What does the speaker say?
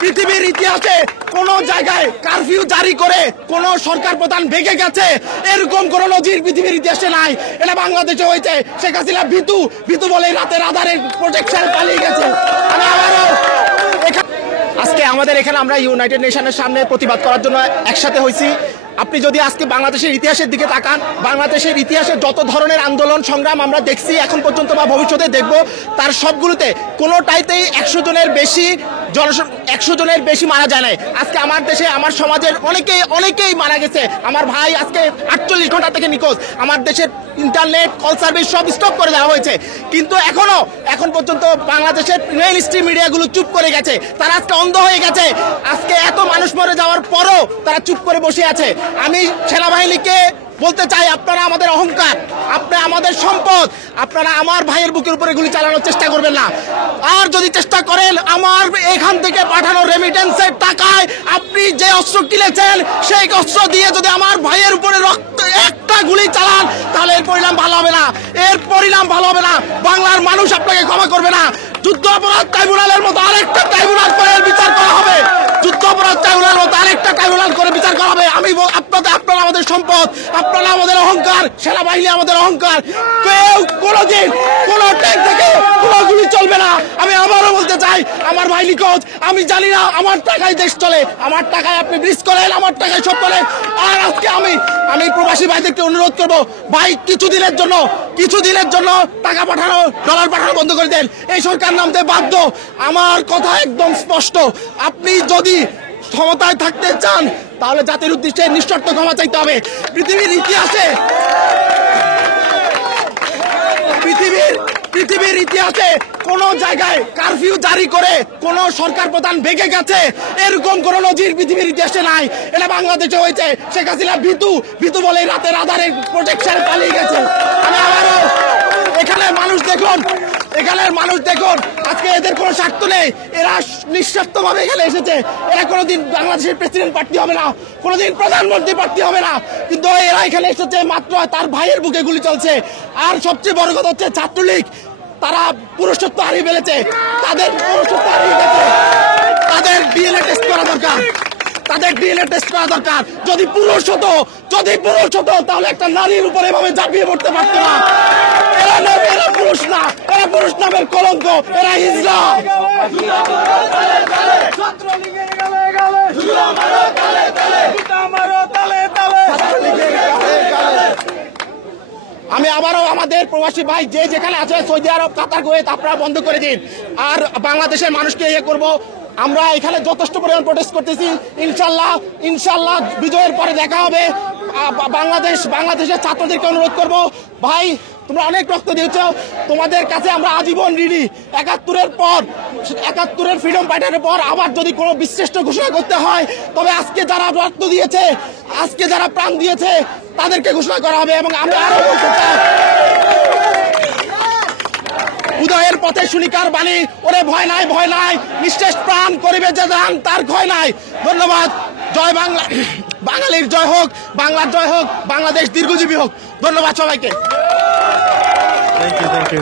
পৃথিবীর ইতিহাসে কোন জায়গায় কারফিউ জারি করে কোন সরকার প্রধান ভেঙে গেছে এরকম কোন নজির পৃথিবীর ইতিহাসে নাই। এটা বাংলাদেশে হয়েছে। শেখ হাসিনা ভীতু বলে রাতের আধারের প্রোটেকশন পালিয়ে গেছে। আমি আবারও আজকে আমাদের এখানে আমরা ইউনাইটেড নেশনের সামনে প্রতিবাদ করার জন্য একসাথে হয়েছি। আপনি যদি আজকে বাংলাদেশের ইতিহাসের দিকে তাকান, বাংলাদেশের ইতিহাসে যত ধরনের আন্দোলন সংগ্রাম আমরা দেখছি এখন পর্যন্ত বা ভবিষ্যতে দেখব, তার সবগুলোতে কোনোটাইতেই 100 জনের বেশি মারা যায় না। আজকে আমার দেশে আমার সমাজের অনেকেই মারা গেছে। আমার ভাই আজকে 48 ঘন্টা থেকে নিখোঁজ। আমার দেশের ইন্টারনেট কল সার্ভিস সব স্টপ করে দেওয়া হয়েছে, কিন্তু এখন পর্যন্ত বাংলাদেশের মেইন স্ট্রিম মিডিয়াগুলো চুপ করে গেছে। তারা আজকে অন্ধ হয়ে গেছে। আজকে এত মানুষ মরে যাওয়ার পরও তারা চুপ করে বসে আছে। আমি সেনাবাহিনীকে বলতে চাই, আপনারা আমাদের অহংকার, আপনারা আমাদের সম্পদ, আপনারা আমার ভাইয়ের বুকের উপরে গুলি চালানোর চেষ্টা করবেন না। আর যদি চেষ্টা করেন আমার এখান থেকে পাঠানো রেমিটেন্সের টাকায় আপনি যে অস্ত্র কিনেছেন সেই অস্ত্র দিয়ে যদি আমার ভাইয়ের উপরে রক্ত একটা গুলি চালান তাহলে এর পরিণাম ভালো হবে না। বাংলার মানুষ আপনাকে ক্ষমা করবে না। যুদ্ধ অপরাধ ট্রাইব্যুনালের মতো আরেকটা ট্রাইব্যুনাল করে বিচার করা হবে। যুদ্ধ অপরাধ ট্রাইব্যুনালের মতো আরেকটা ট্রাইব্যুনাল করে বিচার করা হবে। আপনারা আমাদের সম্পদ, আপনারা আমাদের অহংকার, সেনাবাহিনী আমাদের অহংকার। কেউ কোনোদিন কোনো ট্যাঙ্ক থেকে কোনো গুলি চলবে না। আমি আবারও বলতে চাই, আমার ভাই নিখোঁজ। আমি জানি না আমার টাকায় দেশ চলে, আমার টাকায় আপনি ব্রিজ করেন, আমার টাকায় সব করেন। আর আজকে আমি প্রবাসী ভাইদেরকে অনুরোধ করব, ভাই কিছুদিনের জন্য টাকা পাঠানো, ডলার পাঠানো বন্ধ করে দেন। এই সরকার নামতে বাধ্য। আমার কথা একদম স্পষ্ট, আপনি যদি ক্ষমতায় থাকতে চান তাহলে জাতির উদ্দেশ্যে নিঃশর্ত ক্ষমা চাইতে হবে। পৃথিবীর ইতিহাসে কোন জায়গায় কারফিউ জারি করে কোন সরকার প্রধান ভেঙে গেছে এরকম কোন নজির পৃথিবীর ইতিহাসে নাই। এটা বাংলাদেশে হয়েছে। শেখ হাসিনা ভীতু বলে রাতের আধারের প্রোটেকশন পালিয়ে গেছে। আমি আবারও এখানের মানুষ দেখুন আজকে এদের কোনো স্বার্থ নেই। এরা নিঃস্বার্থভাবে এখানে এসেছে। এরা কোনোদিন বাংলাদেশের প্রেসিডেন্ট প্রার্থী হবে না, কোনোদিন প্রধানমন্ত্রী প্রার্থী হবে না, কিন্তু এরা এখানে এসেছে মাত্র তার ভাইয়ের বুকে গুলি চলছে। আর সবচেয়ে বড় কথা হচ্ছে ছাত্রলীগ, তারা পুরুষত্ব হারিয়ে ফেলেছে। তাদের ডিএনএ টেস্ট করা দরকার। যদি পুরুষ হতো তাহলে একটা নারীর উপরে এভাবে ঝাঁপিয়ে পড়তে পারত না। এরা পুরুষ না, এরা পুরুষ নামের কলঙ্ক, এরা হিজড়া। আমি আবারও আমাদের প্রবাসী ভাই যে যেখানে আছে, সৌদি আরব, কাতার, কুয়েত, আপনারা বন্ধ করে দিন। আর বাংলাদেশের মানুষকে করব, আমরা এখানে যথেষ্ট পরিমাণ প্রোটেস্ট করতেছি। ইনশাল্লাহ বিজয়ের পরে দেখা হবে। বাংলাদেশের ছাত্রদেরকে অনুরোধ করব, ভাই তোমরা অনেক রক্ত দিয়েছ, তোমাদের কাছে আমরা আজীবন ঋণী। 71-এর ফ্রিডম ফাইটারের পর আবার যদি কোনো বিশ্রেষ্ঠ ঘোষণা করতে হয় তবে আজকে যারা রক্ত দিয়েছে, আজকে যারা প্রাণ দিয়েছে তাদেরকে ঘোষণা করা হবে। এবং আমরা আরো বলতে চাই, উদয়ের পথে শুনিকার বাণী, ওরে ভয় নাই, নিঃশেষ প্রাণ করিবে যে দান, তার ভয় নাই। ধন্যবাদ। জয় বাংলা, বাঙালির জয় হোক, বাংলার জয় হোক, বাংলাদেশ দীর্ঘজীবী হোক। ধন্যবাদ সবাইকে। Thank you.